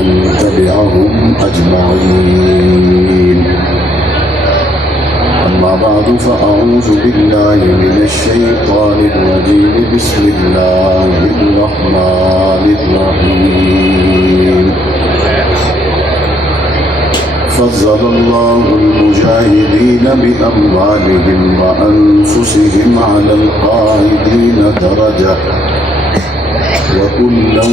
ومن تبعهم أجمعين. أما بعد فأعوذ بالله من الشيطان الرجيم. بسم الله الرحمن الرحيم. فضل الله المجاهدين بأموالهم وأنفسهم على القاعدين درجة وكلا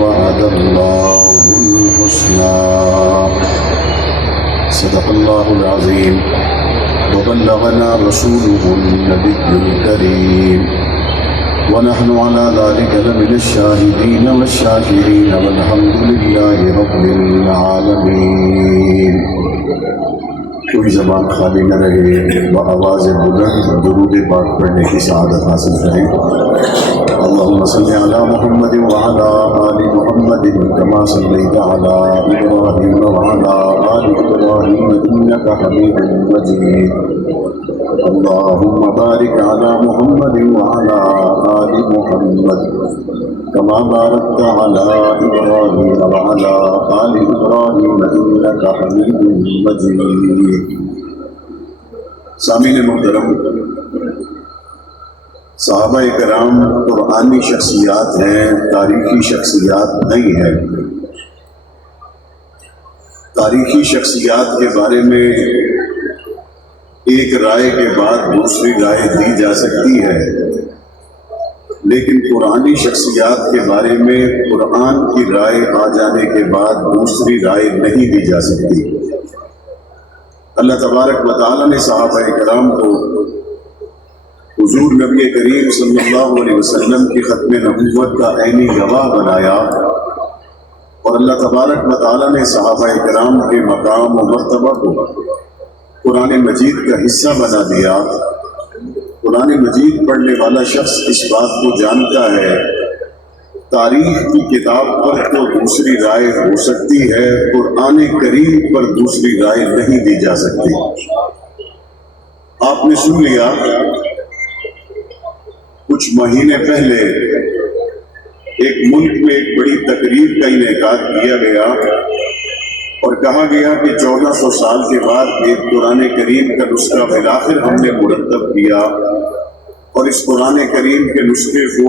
وعد الله الحسنى. صدق الله العظيم وبلغنا رسوله النبي الكريم ونحن على ذلك لمن الشاهدين والشاكرين والحمد لله رب العالمين. کوئی زبان خالی نہ رہے، بآواز بلند درود پاک پڑھنے کی سعادت حاصل کریں. اللهم صل على محمد وعلى آل محمد كما صليت على إبراهيم وعلى آل إبراهيم إنك حميد مجيد. اللهم بارك على محمد وعلى آل محمد كما باركت على إبراهيم وعلى آل إبراهيم إنك حميد مجيد. سامعین محترم، صحابہ کرام قرآنی شخصیات ہیں، تاریخی شخصیات نہیں ہیں. تاریخی شخصیات کے بارے میں ایک رائے کے بعد دوسری رائے دی جا سکتی ہے، لیکن قرآنی شخصیات کے بارے میں قرآن کی رائے آ جانے کے بعد دوسری رائے نہیں دی جا سکتی. اللہ تبارک و تعالیٰ نے صحابہ کرام کو حضور نبی کریم صلی اللہ علیہ وسلم کی ختم نبوت کا عینی گواہ بنایا، اور اللہ تبارک و تعالیٰ نے صحابہ کرام کے مقام و مرتبہ کو قرآن مجید کا حصہ بنا دیا. قرآن مجید پڑھنے والا شخص اس بات کو جانتا ہے تاریخ کی کتاب پر تو دوسری رائے ہو سکتی ہے، قرآن کریم پر دوسری رائے نہیں دی جا سکتی. آپ نے سن لیا کچھ مہینے پہلے ایک ملک میں ایک بڑی تقریب کا انعقاد کیا گیا اور کہا گیا کہ 1400 سال کے بعد ایک قرآن کریم کا نسخہ بالآخر ہم نے مرتب کیا، اور اس قرآن کریم کے نسخے کو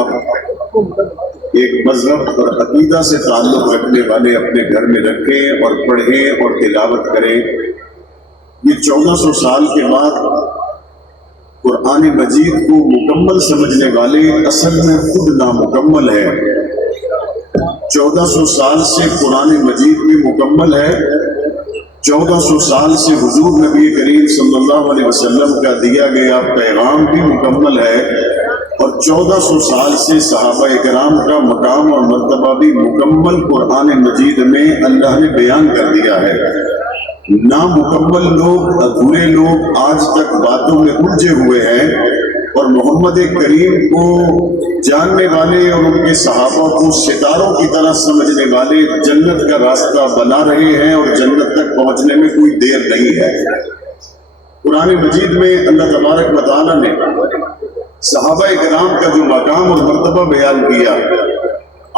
اب ایک مذہب اور عقیدہ سے تعلق رکھنے والے اپنے گھر میں رکھیں اور پڑھیں اور تلاوت کریں. یہ 1400 سال کے بعد قرآن مجید کو مکمل سمجھنے والے اصل میں خود نامکمل ہے. 1400 سال سے قرآن مجید بھی مکمل ہے، 1400 سال سے حضور نبی کریم صلی اللہ علیہ وسلم کا دیا گیا پیغام بھی مکمل ہے، اور 1400 سال سے صحابہ کرام کا مقام اور مرتبہ بھی مکمل قرآن مجید میں اللہ نے بیان کر دیا ہے. نامکمل لوگ، ادھورے لوگ آج تک باتوں میں الجھے ہوئے ہیں، اور محمد کریم کو جاننے والے اور ان کے صحابہ کو ستاروں کی طرح سمجھنے والے جنت کا راستہ بنا رہے ہیں، اور جنت تک پہنچنے میں کوئی دیر نہیں ہے. قرآن مجید میں اللہ تبارک و تعالیٰ نے صحابہ کرام کا جو مقام اور مرتبہ بیان کیا،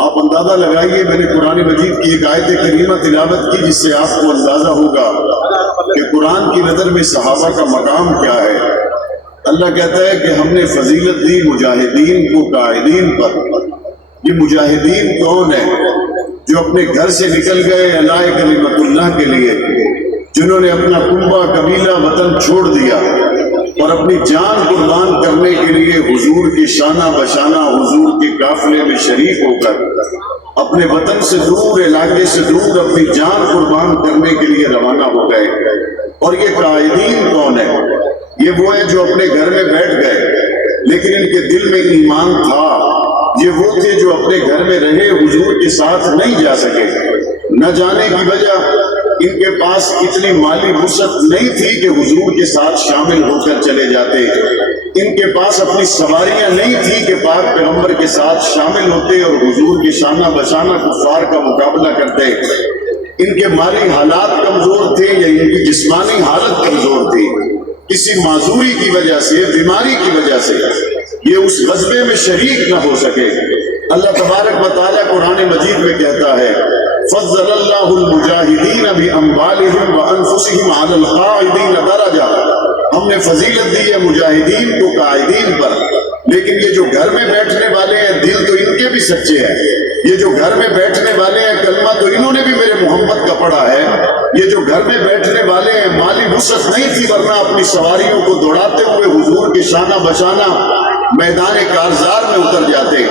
آپ اندازہ لگائیے. میں نے قرآن مجید کی ایک آیت کریمہ تلاوت کی جس سے آپ کو اندازہ ہوگا کہ قرآن کی نظر میں صحابہ کا مقام کیا ہے. اللہ کہتا ہے کہ ہم نے فضیلت دی مجاہدین کو قائدین پر. یہ مجاہدین کون ہیں؟ جو اپنے گھر سے نکل گئے اعلاء کلمت اللہ کے لیے، جنہوں نے اپنا کنبہ قبیلہ وطن چھوڑ دیا اور اپنی جان قربان کرنے کے لیے حضور کی شانہ بشانہ حضور کے قافلے میں شریک ہو کر اپنے وطن سے دور، علاقے سے دور اپنی جان قربان کرنے کے لیے روانہ ہو گئے. اور یہ قائدین کون ہے؟ یہ وہ ہیں جو اپنے گھر میں بیٹھ گئے لیکن ان کے دل میں ایمان تھا. یہ وہ تھے جو اپنے گھر میں رہے، حضور کے ساتھ نہیں جا سکے. نہ جانے کی وجہ ان کے پاس اتنی مالی وسعت نہیں تھی کہ حضور کے ساتھ شامل ہو کر چلے جاتے. ان کے پاس اپنی سواریاں نہیں تھی کہ پاک پیغمبر کے ساتھ شامل ہوتے اور حضور کے شانہ بشانہ کفار کا مقابلہ کرتے. ان کے مالی حالات کمزور تھے یا ان کی جسمانی حالت کمزور تھی. کسی معذوری کی وجہ سے، بیماری کی وجہ سے یہ اس غزوے میں شریک نہ ہو سکے. اللہ تبارک و تعالیٰ قرآن مجید میں کہتا ہے فضل اللہ المجاہدین باموالہم وانفسہم علی القاعدین درجہ، ہم نے فضیلت دی ہے مجاہدین کو قائدین پر، لیکن یہ جو گھر میں بیٹھنے والے ہیں دل تو ان کے بھی سچے ہیں، یہ جو گھر میں بیٹھنے والے ہیں کلمہ تو انہوں نے بھی میرے محمد کا پڑھا ہے، یہ جو گھر میں بیٹھنے والے ہیں مالی وسعت نہیں تھی ورنہ اپنی سواریوں کو دوڑاتے ہوئے حضور کے شانہ بشانہ میدان کارزار میں اتر جاتے۔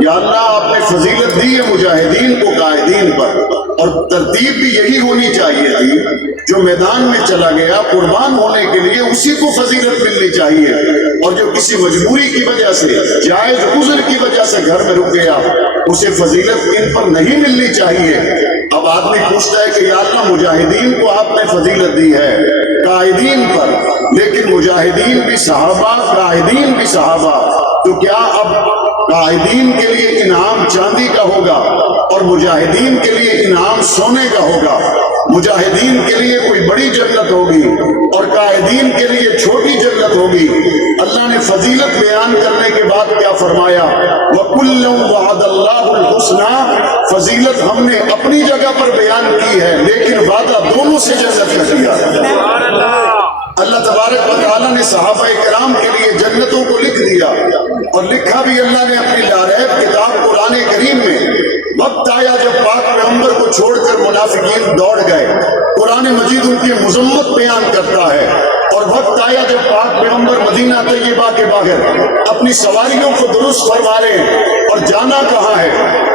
یا اللہ آپ نے فضیلت دی ہے مجاہدین کو قائدین پر، اور ترتیب بھی یہی ہونی چاہیے تھی، جو میدان میں چلا گیا قربان ہونے کے لیے اسی کو فضیلت ملنی چاہیے، اور جو کسی مجبوری کی وجہ سے جائز عذر کی وجہ سے گھر میں رک گیا اسے فضیلت ان پر نہیں ملنی چاہیے۔ اب آدمی پوچھتا ہے کہ یا اللہ مجاہدین کو آپ نے فضیلت دی ہے قائدین پر، لیکن مجاہدین بھی صحابہ قائدین بھی صحابہ، تو کیا اب قائدین کے لیے انعام چاندی کا ہوگا اور مجاہدین کے لیے انعام سونے کا ہوگا؟ مجاہدین کے لیے کوئی بڑی جنت ہوگی اور قائدین کے لیے چھوٹی جنت ہوگی۔ اللہ نے فضیلت بیان کرنے کے بعد کیا فرمایا؟ وَكُلًّا وَعَدَ اللَّهُ الْحُسْنَى، فضیلت ہم نے اپنی جگہ پر بیان کی ہے لیکن وعدہ دونوں سے جنت کا کیا۔ اللہ تبارک و تعالیٰ نے صحابہ کرام کے لیے جنتوں کو لکھ دیا، اور لکھا بھی اللہ نے اپنی لاریب کتاب قرآن کریم میں۔ وقت آیا جب پاک پیغمبر کو چھوڑ کر منافقین دوڑ گئے، قرآن مجید ان کی مذمت بیان کرتا ہے، اور وقت آیا جب پاک پیغمبر مدینہ طیبہ کے باہر اپنی سواریوں کو درست فرما رہے، اور جانا کہاں ہے؟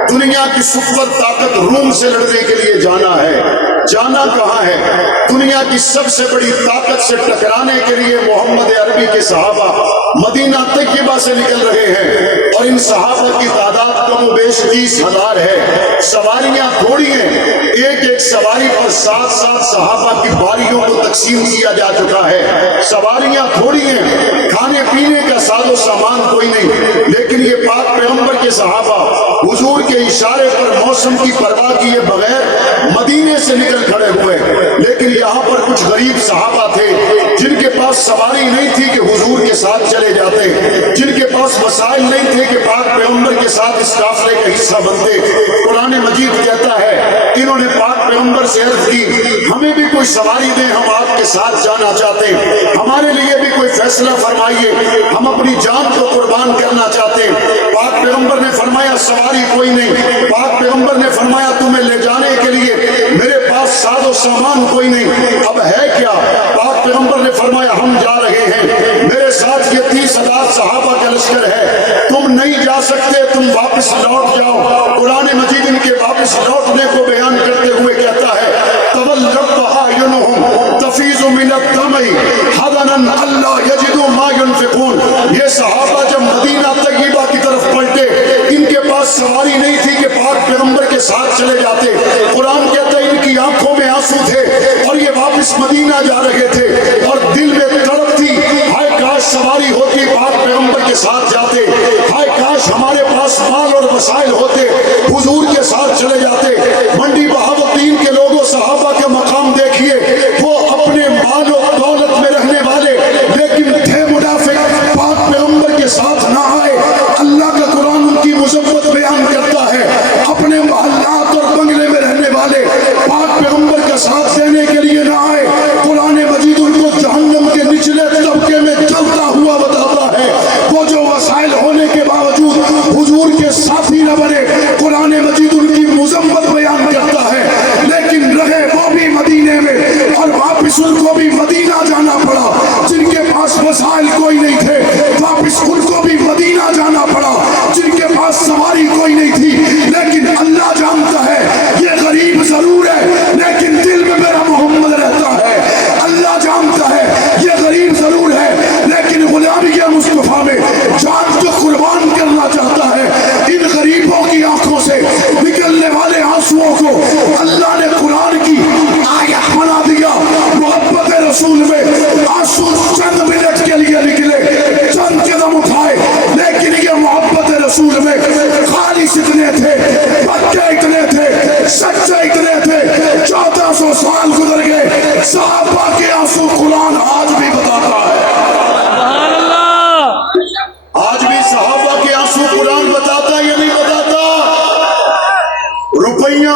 دنیا کی سپر طاقت روم سے لڑنے کے لیے جانا ہے۔ جانا کہاں ہے؟ دنیا کی سب سے بڑی طاقت سے ٹکرانے کے لیے محمد عربی کے صحابہ مدینہ طیبہ سے نکل رہے ہیں، اور ان صحابہ کی تعداد کم و بیش 30,000 ہے۔ سواریاں تھوڑی ہیں، ایک ایک سواری پر 7 صحابہ کی باریوں کو تقسیم کیا جا چکا ہے۔ سواریاں تھوڑی ہیں، کھانے پینے کا ساز و سامان کوئی نہیں، لیکن یہ پاک پیغمبر کے صحابہ حضور کے اشارے پر موسم کی پرواہ کیے بغیر مدینے سے نکل کھڑے ہوئے۔ لیکن یہاں پر کچھ غریب صحابہ تھے جن کے پاس سواری نہیں تھی کہ حضور کے ساتھ چلے جاتے، جن کے پاس وسائل نہیں تھے کہ پاک پیغمبر کے ساتھ اس قافلے کا حصہ بنتے۔ قرآن مجید کہتا ہے انہوں نے پاک پیغمبر سے عرض کی ہمیں بھی کوئی سواری دیں، ہم آپ کے ساتھ جانا چاہتے ہیں، ہمارے لیے بھی کوئی فیصلہ فرمائیے، ہم اپنی جان کو قربان کرنا چاہتے ہیں۔ پاک پیغمبر نے فرمایا سواری کوئی نہیں۔ پاک پیغمبر نے فرمایا تمہیں لے جانے کے لیے میرے پاس ساز و سامان کوئی نہیں، اب ہے کیا؟ پاک پیغمبر نے فرمایا ہم جا رہے ہیں، میرے ساتھ یہ 30,000 صحابہ کا لشکر ہے، تم نہیں جا سکتے، تم واپس لوٹ جاؤ۔ قرآن مجید ان کے واپس لوٹنے کو بیان کرتے ہوئے کہتا ہے تولت اعینہم تفیض من الدمع حزنا الا یجدوا ما ينفقون۔ یہ صحابہ جب مدینہ طیبہ کی طرف پلٹے، ان کے پاس سواری نہیں تھی کہ پاک پیغمبر کے ساتھ چلے جاتے۔ قرآن کہتا ہے ان کی آنکھوں میں آنسو تھے اور یہ واپس مدینہ جا رہے تھے، اور دل میں تڑپ تھی ہائے کاش سواری ہوتی پاک پیغمبر کے ساتھ جاتے، ہائے کاش ہمارے پاس مال اور وسائل ہوتے حضور کے ساتھ چلے جاتے۔ منڈی بہاوالدین کے لوگوں صحابہ کے مقام دیکھیے، وہ اپنے مال و دولت میں رہنے والے لیکن تھے منافق، پاک پیغمبر کے ساتھ نہ آئے۔ اللہ کا قرآن ان کی مذمت بیان کرتا ہے، اپنے محلات اور بنگلے میں رہنے والے پاک پیغمبر کا ساتھ دینے کے لیے نہ آئے۔ قرآن مجید ان کو جہنم کے نچلے طبقے میں جلتا ہوا بتاتا ہے، وہ جو وسائل ہونے کے باوجود حضور کے ساتھی نہ بنے۔ قرآن مجید ان کی مذمت بیان کرتا ہے، لیکن رہے وہ بھی مدینے میں، اور واپس ان کو بھی مدینہ جانا پڑا۔ جن کے پاس وسائل کوئی نہیں تھے واپس ان کو بھی مدینہ جانا پڑا، جن کے پاس سواری کوئی نہیں تھی، لیکن اللہ جانتا ہے یہ غریب ضرور ہے لیکن دل میں میرا محمد رہتا ہے۔ اللہ جانتا ہے یہ غریب ضرور ہے لیکن غلامی مصطفیٰ میں جان کو قربان کرنا چاہتا ہے۔ ان غریبوں کی آنکھوں سے نکلنے والے آنسوؤں کو اللہ نے قرآن کی آیت بنا دیا۔ محبت رسول میں آنسو چند منٹ کے لیے نکلے، چند قدم اٹھائے، لیکن یہ محبت رسول میں خالص اتنے تھے، پکے اتنے تھے، سچے اتنے تھے۔ 1400 سال گزر گئے، صحابہ کے آنسو قرآن آج بھی بتاتا ہے۔ آج بھی صحابہ کے آنسو قرآن بتاتا یا نہیں بتاتا؟ روپیہ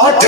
8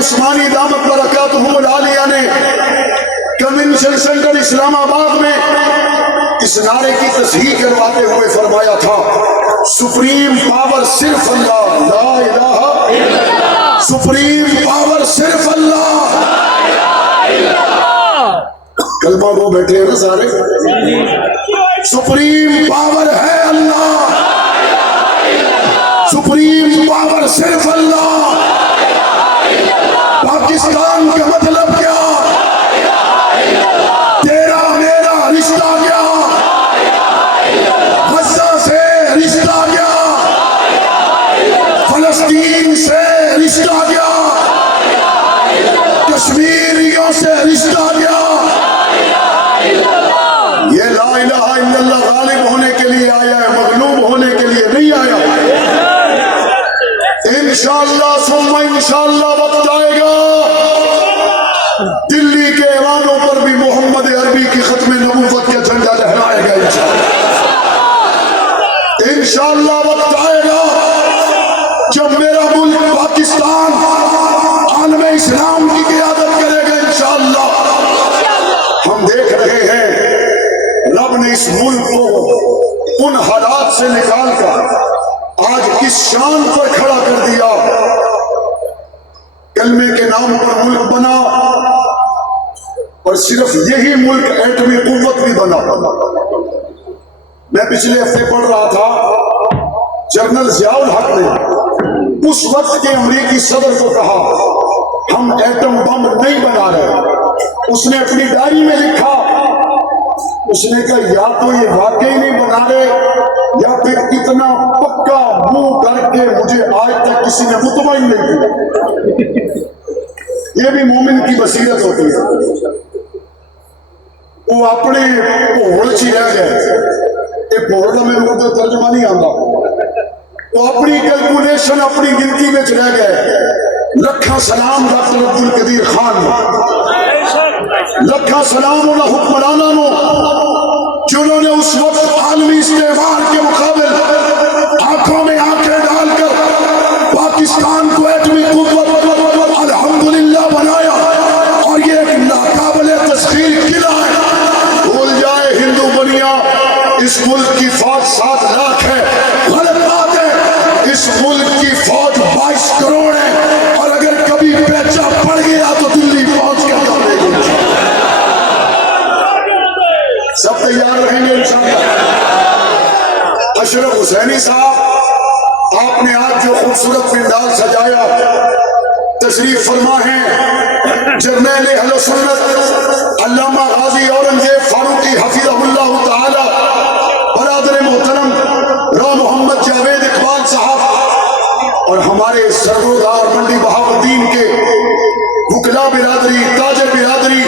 عثمانی دامت برکاتہم العالیہ نے کنونشن سینٹر اسلام آباد میں اس نعرے کی تصحیح کرواتے ہوئے فرمایا تھا سپریم پاور صرف اللہ، لا الہ الا اللہ، سپریم پاور صرف اللہ، کلمہ وہ بیٹھے ہیں نا سارے، سپریم پاور ہے اللہ، سپریم پاور صرف اللہ، پاکستان کا مطلب کیا، تیرا میرا رشتہ کیا، غزہ سے رشتہ کیا، فلسطین سے رشتہ کیا، کشمیریوں سے رشتہ کیا، یہ لا الہ الا اللہ غالب ہونے کے لیے آیا ہے، مغلوب ہونے کے لیے نہیں آیا۔ انشاءاللہ ثم انشاءاللہ وقت آئے گا دلی کے ایوانوں پر بھی محمد عربی کی ختم نبوت کا جھنڈا لہرائے گا انشاءاللہ وقت آئے گا جب میرا ملک پاکستان عالم اسلام کی قیادت کرے گا انشاءاللہ۔ ہم دیکھ رہے ہیں رب نے اس ملک کو ان حالات سے نکال کر آج کس شان پر کھڑا کر دیا، کلمے کے نام پر ملک بنا، اور صرف یہی ملک ایٹمی قوت بھی بنا۔ میں پچھلے ہفتے پڑھ رہا تھا جنرل ضیاء الحق نے اس وقت کے امریکی صدر کو کہا ہم ایٹم بم نہیں بنا رہے، اس نے اپنی ڈائری میں لکھا، اس نے کہا یا تو یہ واقعی نہیں بنا رہے یا پھر اتنا پکا منہ کر کے مجھے آج تک کسی نے مطمئن نہیں کیا۔ یہ بھی مومن کی بصیرت ہوتی ہے، وہ اپنے پھوڑ چ رہ گئے، یہ پھوڑ کا میرے کو ترجمہ نہیں آتا، وہ اپنی کیلکولیشن اپنی گنتی میں رہ گئے۔ لکھاں سلام ڈاکٹر عبدالقدیر خان، لکھاں سلام انہاں حکمراناں نو جنہوں نے اس وقت عالمی استعمار کے مقابل آنکھوں میں آنکھیں ڈال کر پاکستان کو ایٹمی قوت الحمدللہ بنایا، اور یہ ایک ناقابل تسخیر قلعہ ہے۔ بھول جائے ہندو بنیا اس ملک کی فوج 7 لاکھ ہے، غلط بات ہے، اس ملک کی فوج 22 کروڑ ہے، اور اگر کبھی پیچا پڑ گیا تو دلی فوج کیا کر رہے گی۔ سب تیار رہیں گے انشاءاللہ۔ اشرف حسینی صاحب، آپ نے آج جو خوبصورت پنڈال سجایا، تشریف فرما ہیں جرنیل اہل سنت علامہ غازی اورنگزیب فاروقی حفظہ اللہ تعالی، برادر محترم رو محمد جاوید اقبال صاحب، اور ہمارے سرودار منڈی بہاؤالدین کے وکلا برادری، تاج برادری،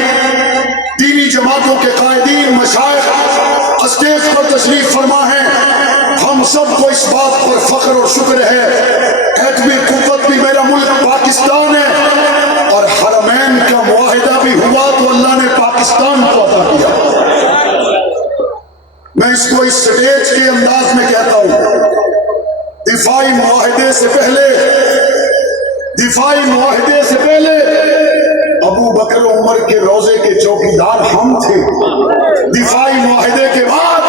دینی جماعتوں کے قائدین، مشائخ اسٹیج پر تشریف فرما ہیں۔ ہم سب کو اس بات پر فخر اور شکر ہے ایٹمی قوت بھی میرا ملک پاکستان ہے، اور حرمین کا معاہدہ بھی ہوا تو اللہ نے پاکستان کو عطا کیا۔ میں اس کو اس سٹیج کے انداز میں کہتا ہوں، دفاعی معاہدے سے پہلے ابو بکر عمر کے روزے کے چوکیدار ہم تھے، دفاعی معاہدے کے بعد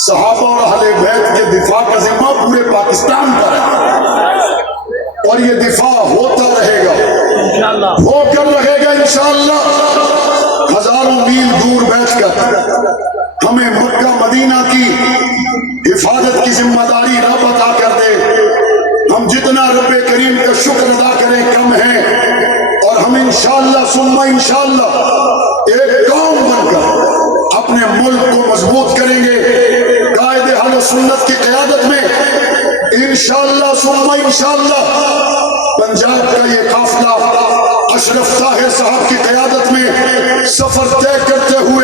صحابہ اور اہل بیت کے دفاع کا ذمہ پورے پاکستان پر ہے، اور یہ دفاع ہوتا رہے گا، ہو کر رہے گا انشاءاللہ۔ ہزاروں میل دور بیٹھ کر ہمیں مکہ مدینہ کی حفاظت کی ذمہ داری رب عطا کر دے، ہم جتنا رب کریم کا شکر ادا کریں کم ہے، اور ہم انشاءاللہ ثم انشاءاللہ ایک قوم بن کر اپنے ملک کو مضبوط کریں گے قائد اہل سنت کی قیادت میں انشاءاللہ ثم انشاءاللہ۔ پنجاب کا یہ قافلہ اشرف طاہر صاحب کی قیادت میں سفر طے کرتے ہوئے